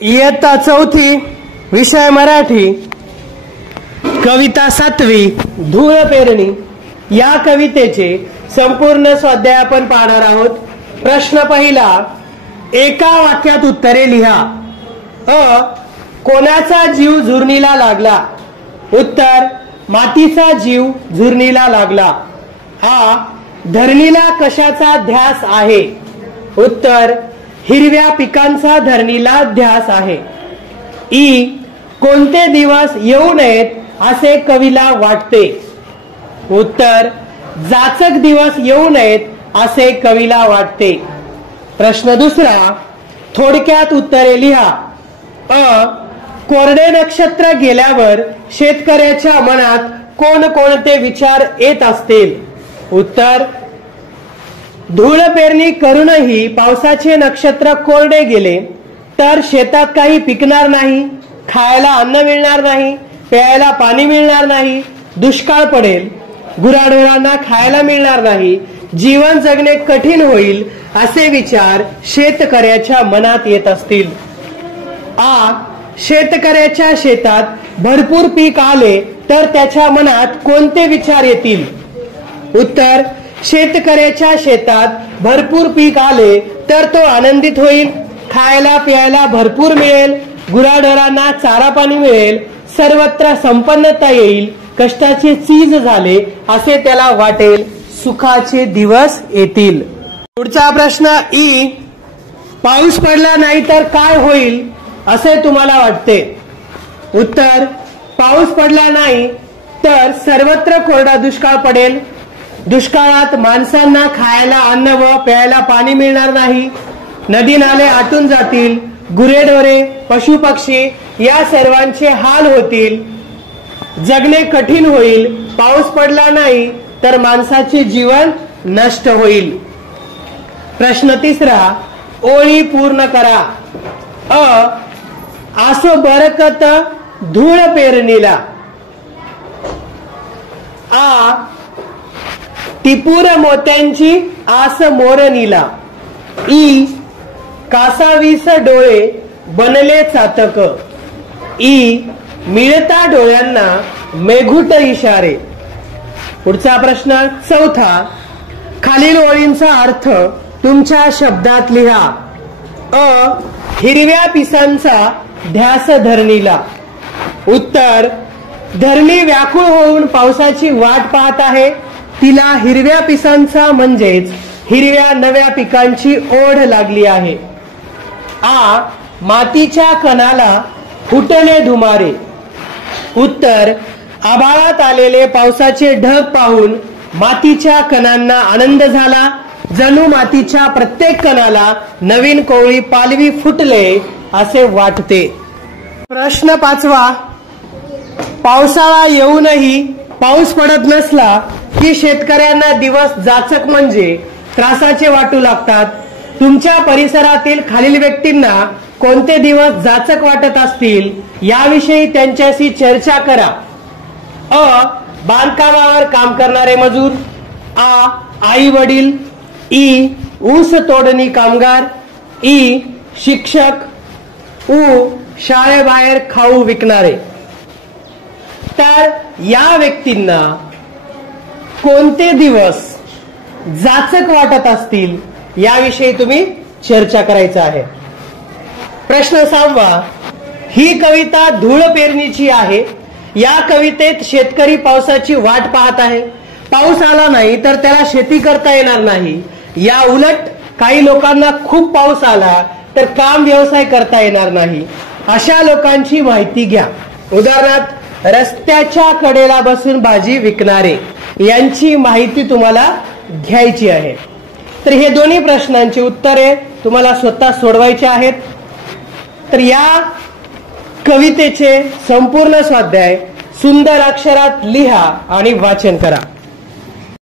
इयत्ता चौथी, विषय मराठी, कविता 7वी, धूळ पेरणी या कवितेचे संपूर्ण स्वाध्याय आपण पाहणार आहोत. प्रश्न पहिला, एका वाक्यात उत्तरे लिहा. अ, कोणाचा जीव झुरणीला लागला? उत्तर, मातीचा जीव झुरणीला लागला. आ, धरणीला कशाचा ध्यास आहे? उत्तर, हिरव्या पिकांचा धरणीला ध्यास आहे. ई, कोणते दिवस येऊ नयेत असे कवीला वाटते? उत्तर, जाचक दिवस येऊ नयेत असे कवीला वाटते. प्रश्न दुसरा, थोडक्यात उत्तरे लिहा. अ, कोरडे नक्षत्र गेल्यावर शेतकऱ्याच्या मनात कोणकोणते विचार येत असतील? उत्तर, धूळ पेरणी करूनही पावसाचे नक्षत्र कोरडे गेले तर शेतात काही पिकणार नाही, खायला अन्न मिळणार नाही, प्यायला पाणी मिळणार नाही, दुष्काळ पडेल, गुराढोरांना खायला मिळणार नाही, जीवन जगणे कठीण होईल असे विचार शेतकऱ्याच्या मनात येत असतील. आ, शेतकऱ्याच्या शेतात भरपूर पीक आले तर त्याच्या मनात कोणते विचार येतील? उत्तर, शेतकऱ्याच्या शेतात भरपूर पीक आले तर तो आनंदित होईल, खायला प्यायला भरपूर मिळेल, गुराढोरांना चारा पाणी मिळेल, सर्वत्र संपन्नता येईल, कष्टाचे चीज झाले असे त्याला वाटेल, सुखाचे दिवस येतील. पुढचा प्रश्न ई, पाऊस पडला नाही तर काय होईल असे तुम्हाला वाटते? उत्तर, पाऊस पडला नाही तर सर्वत्र कोरडा दुष्काळ पडेल, दुष्काळात माणसांना खायला अन्न व प्यायला पाणी मिळणार नाही, नदी नाले आटून जातील, गुरेढोरे पशु पक्षी या सर्वांचे हाल होतील, जगणे कठीण होईल. पाऊस पडला नाही तर माणसाचे जीवन नष्ट होईल. प्रश्न तिसरा, ओळी पूर्ण करा. अ, आसो बरकत धूळ पेरणीला. आ, टिपूर मोत्यांची आस मोरणीला. ई, कासावीस डोळे बनले चातक. ई, मिळता डोळ्यांना मेघूट इशारे. पुढचा प्रश्न चौथा, खालील ओळींचा अर्थ तुमच्या शब्दात लिहा. अ, हिरव्या पिसांचा ध्यास धरणीला. उत्तर, धरणी व्याकुळ होऊन पावसाची वाट पाहत आहे, तिला हिरव्या पिसांचा म्हणजेच हिरव्या नव्या पिकांची ओढ लागली आहे. आ, मातीच्या कणाला फुटले धुमारे. उत्तर, आभाळात आलेले पावसाचे ढग पाहून मातीच्या कणांना आनंद झाला, जणू मातीच्या प्रत्येक कणाला नवीन कोवळी पालवी फुटले असे वाटते. प्रश्न पाचवा, पावसाळा येऊनही पाऊस पडत नसला की शेतकऱ्यांना दिवस जाचक म्हणजे त्रासाचे वाटू लागतात. तुमच्या परिसरातील खालील व्यक्तींना कोणते दिवस जाचक वाटत असतील याविषयी त्यांच्याशी चर्चा करा. अ, बांधकामावर काम करणारे मजूर. आ, आई वडील. ई, ऊस तोडणी कामगार. ई, शिक्षक. उ, शाळेबाहेर खाऊ विकणारे. तर या व्यक्तींना कोणते दिवस जाचक वाटत असतील याविषयी तुम्ही चर्चा करायचं आहे. प्रश्न 6वा, ही कविता धूळ पेरणीची आहे. या कवितेत शेतकरी पावसाची वाट पाहत आहे. पाऊस आला नाही तर त्याला शेती करता येणार नाही. या उलट काही लोकांना खूप पाऊस आला तर काम व्यवसाय करता येणार नाही. अशा लोकांची माहिती घ्या. उदाहरणार्थ, रस्त्याच्या कडेला बसून भाजी विकणारे यांची माहिती तुम्हाला घ्यायची आहे. तर हे दोन्ही प्रश्नांची उत्तरे तुम्हाला स्वतः सोडवायची आहेत. तर या कवितेचे संपूर्ण स्वाध्याय सुंदर अक्षरात लिहा आणि वाचन करा.